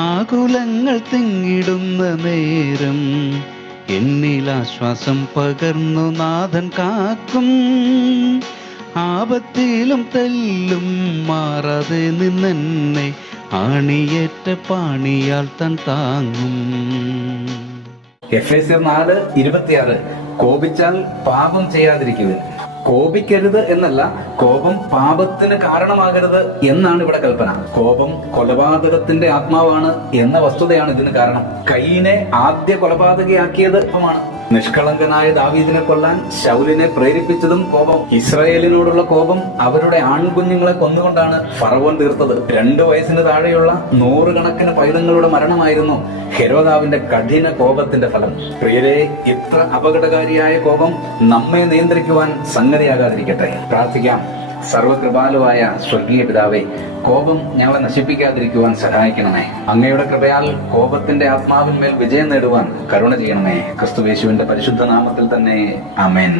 ആകുലങ്ങൾ തിങ്ങിടുന്ന നേരം എന്നിൽ ആശ്വാസം പകർന്നു നാഥൻ കാക്കും. ആപത്തിലും തെല്ലും മാറാതെ നിന്നെന്നെ ആണിയേറ്റ പാണിയാൽ തൻ താങ്ങും. എഫേസ്യർ 4:26 കോപിച്ചാൽ പാപം ചെയ്യാതിരിക്കുവിൻ. കോപിക്കരുത് എന്നല്ല, കോപം പാപത്തിന് കാരണമാകരുത് എന്നാണ് ഇവിടെ കൽപ്പന. കോപം കൊലപാതകത്തിന്റെ ആത്മാവാണ് എന്ന വസ്തുതയാണ് ഇതിന് കാരണം. കയീനെ ആദ്യ കൊലപാതകയാക്കിയത് കോപമാണ്. നിഷ്കളങ്കനായ ദാവീദിനെ കൊല്ലാൻ ശൗലിനെ പ്രേരിപ്പിച്ചതും കോപം. ഇസ്രായേലിനോടുള്ള കോപം അവരുടെ ആൺകുഞ്ഞുങ്ങളെ കൊന്നുകൊണ്ടാണ് ഫറവോൻ തീർത്തത്. 2 വയസ്സിന് താഴെയുള്ള 100 കണക്കിന് പൈതങ്ങളുടെ മരണമായിരുന്നു ഹെരോദാവിന്റെ കഠിന കോപത്തിന്റെ ഫലം. പ്രിയരെ, ഇത്ര അപകടകാരിയായ കോപം നമ്മെ നിയന്ത്രിക്കുവാൻ സംഗതിയാകാതിരിക്കട്ടെ. പ്രാർത്ഥിക്കാം. സർവകൃപാലുവായ സ്വർഗീയ പിതാവേ, കോപം ഞങ്ങളെ നശിപ്പിക്കാതിരിക്കുവാൻ സഹായിക്കണമേ. അങ്ങയുടെ കൃപയാൽ കോപത്തിന്റെ ആത്മാവിന്മേൽ വിജയം നേടുവാൻ കരുണ ചെയ്യണമേ. ക്രിസ്തുയേശുവിന്റെ പരിശുദ്ധ നാമത്തിൽ തന്നെ ആമേൻ.